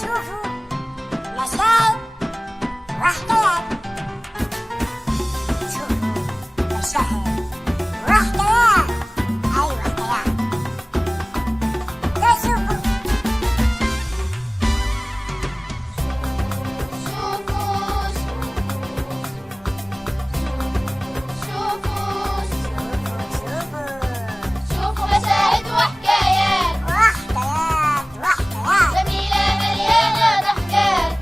شوفوا مشاهد وحكايات. شوفوا مشاهد وحكايات. أيوة حكايات. لا شوفوا شوفوا مشاهد وحكايات وحكايات جميلة مليانة ضحكات.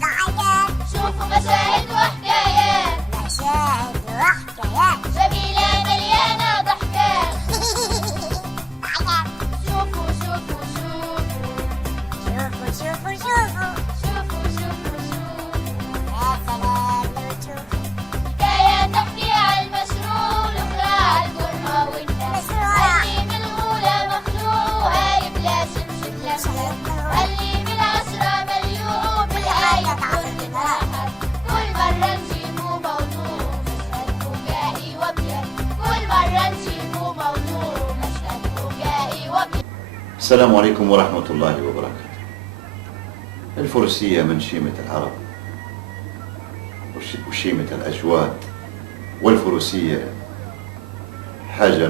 ضحكات. شوفوا مشاهد وحكايات مشاهد وحكايات. جميلة مليانة ضحكات. ضحكات. شوفوا شوفوا شوفوا شوفوا شوفوا شوفوا. شوفوا شوفوا شوفوا يا سلام لو تشوفوا. حكاية تحكي عن المشروع الأخرى عن القرى والناس. مشروع. اللي من الأولى مخلوق هايب لا شمشم لا شهد. اللي من عشرة مليون بالآية كل راحت. كل مرة نجيبوا موضوع مشهد فكاهي وأبيض. كل مرة نجيبوا موضوع مشهد فكاهي وأبيض. السلام عليكم ورحمة الله وبركاته. الفروسية من شيمة العرب وشيمة الأجواد، والفروسية حاجة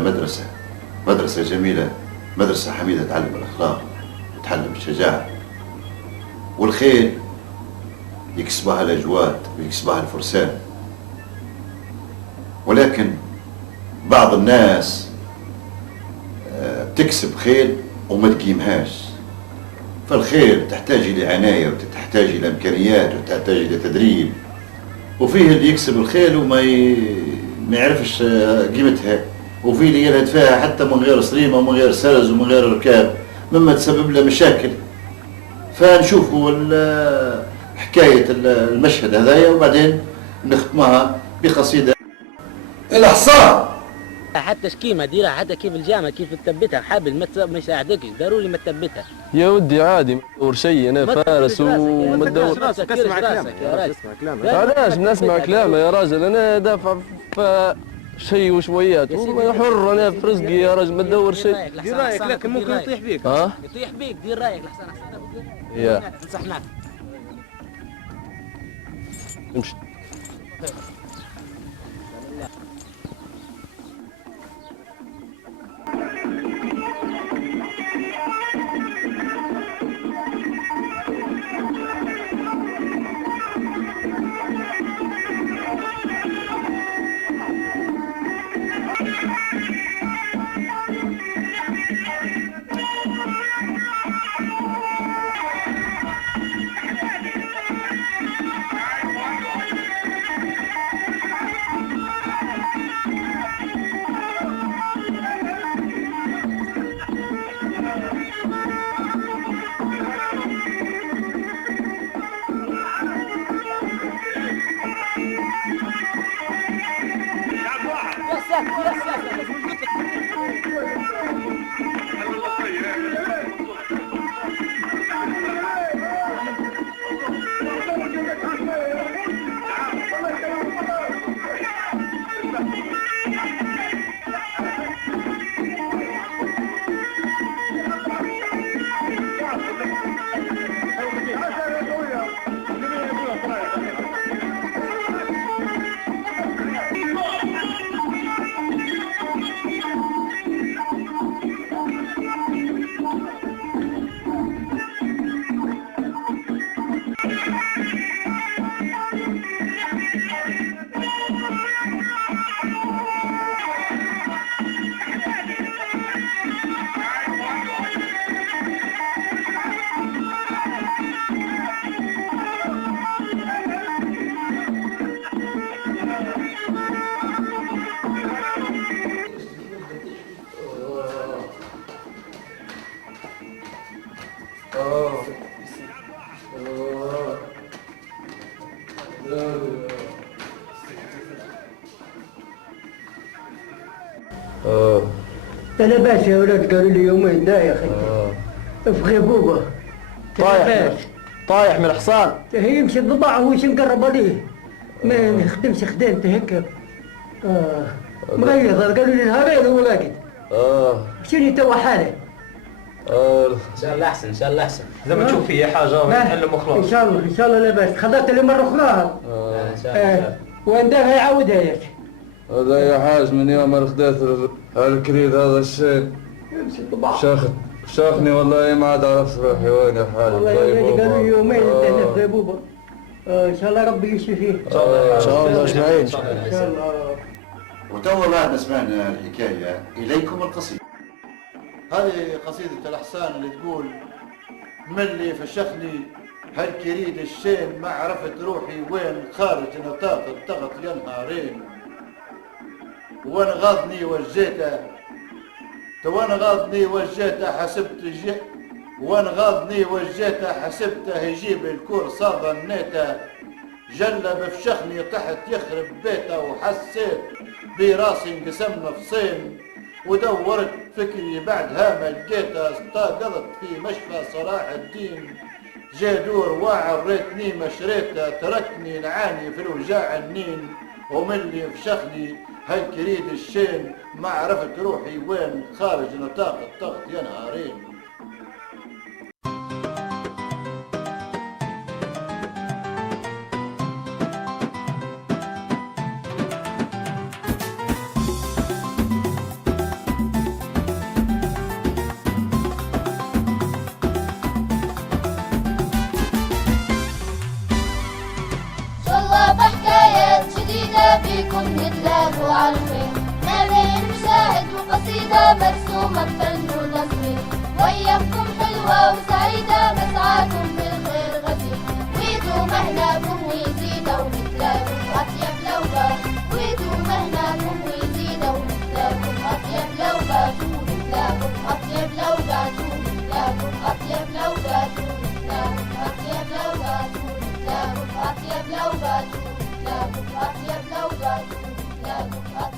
مدرسة جميلة، مدرسة حميدة تعلم الأخلاق وتعلم الشجاعة. والخيل يكسبها الأجواد ويكسبها الفرسان، ولكن بعض الناس بتكسب خيل وما تقيمهاش. فالخيل تحتاج إلى عناية وتحتاج إلى إمكانيات وتحتاج إلى تدريب، وفيه اللي يكسب الخيل وما ما يعرفش قيمتها، وفيه اللي يلهد فيها حتى من غير صريمة ومن غير سرز ومن غير ركاب، مما تسبب له مشاكل. فنشوفوا حكاية المشهد هذايا وبعدين نختمها بقصيدة. الحصان حتى شكيمه ديرها حتى كيف الجامه كيف تثبتها حبل ما يساعدكش ضروري ما تثبتها. يا ودي عادي ما ندور شيء انا ما فارس وما تدور. راسك اسمع كلامك يا راجل. علاش بنسمع كلامه يا راجل؟ انا دافع في شيء وشويات حر انا في رزقي يا راجل ما تدور شيء. دير رايك لكن ممكن يطيح بيك. ها يطيح بيك دير رايك لحسن يا نصحناك. امشي. لا باس يا ولاد، قالوا لي يومين لا يا اخي في غيبوبه. طايح من الحصان. هي يمشي الضباع هو شو نقرب عليه ما نخدمش خدمته هيك. مغيظ قالوا لي نهارين هو راقد. شنو توا حاله ان شاء الله احسن ان شاء الله احسن. اذا ما تشوف فيه حاجه ونحل ان وخلاص. شاء الله ان شاء الله لاباس. خذت لي مره اخرى ان شاء الله. وين دار يعاودها ياك. هذا يا حاج من يوم ما خديت الكريد هذا الشيء شاخني والله ما عاد عرفت روحي وين يا حاج. والله يا ولدي قالوا لي يومين انت هنا في غيبوبه. ان شاء الله ربي يشفي فيه. ان شاء الله ان شاء الله اجمعين. ان شاء الله. وتوا بعد سمعنا الحكاية إليكم القصيدة. هذه قصيدة الأحسان اللي تقول: ملي فشخني هالكريد الشين ما عرفت روحي وين، خارج نطاق الضغط يا نهارين، وين غاضني وجيته وين غاضني وجيته حسبته يجيب الكور ظنيته، جلب فشخني تحت يخرب بيته، وحسيت براسي انقسم نفسين، ودورت فكري بعدها ما لقيته، استيقظت في مشفى صلاح الدين، جادور واعر ريتني ما شريته، تركني نعاني في الوجاع النين، ومن اللي فشخني هالكريد الشين ما عرفت روحي وين، خارج نطاق الضغط يا نهارين. فيكم نتلاقوا عالخير، ما بين مشاهد وقصيدة مرسومة بفن ونصير، وياكم حلوة وسعيدة مسعاكم بالخير غزير، ويدوا مهناكم ويزيدوا ونتلاقوا أطيب لوقات، ويدوا مهناكم ويزيدوا ونتلاقوا أطيب لوقات، ونتلاقوا أطيب لوقات، ونتلاقوا أطيب لوقات، ونتلاقوا أطيب لوقات، ونتلاقوا أطيب لوقات، أطيب لوقات، أطيب لوقات.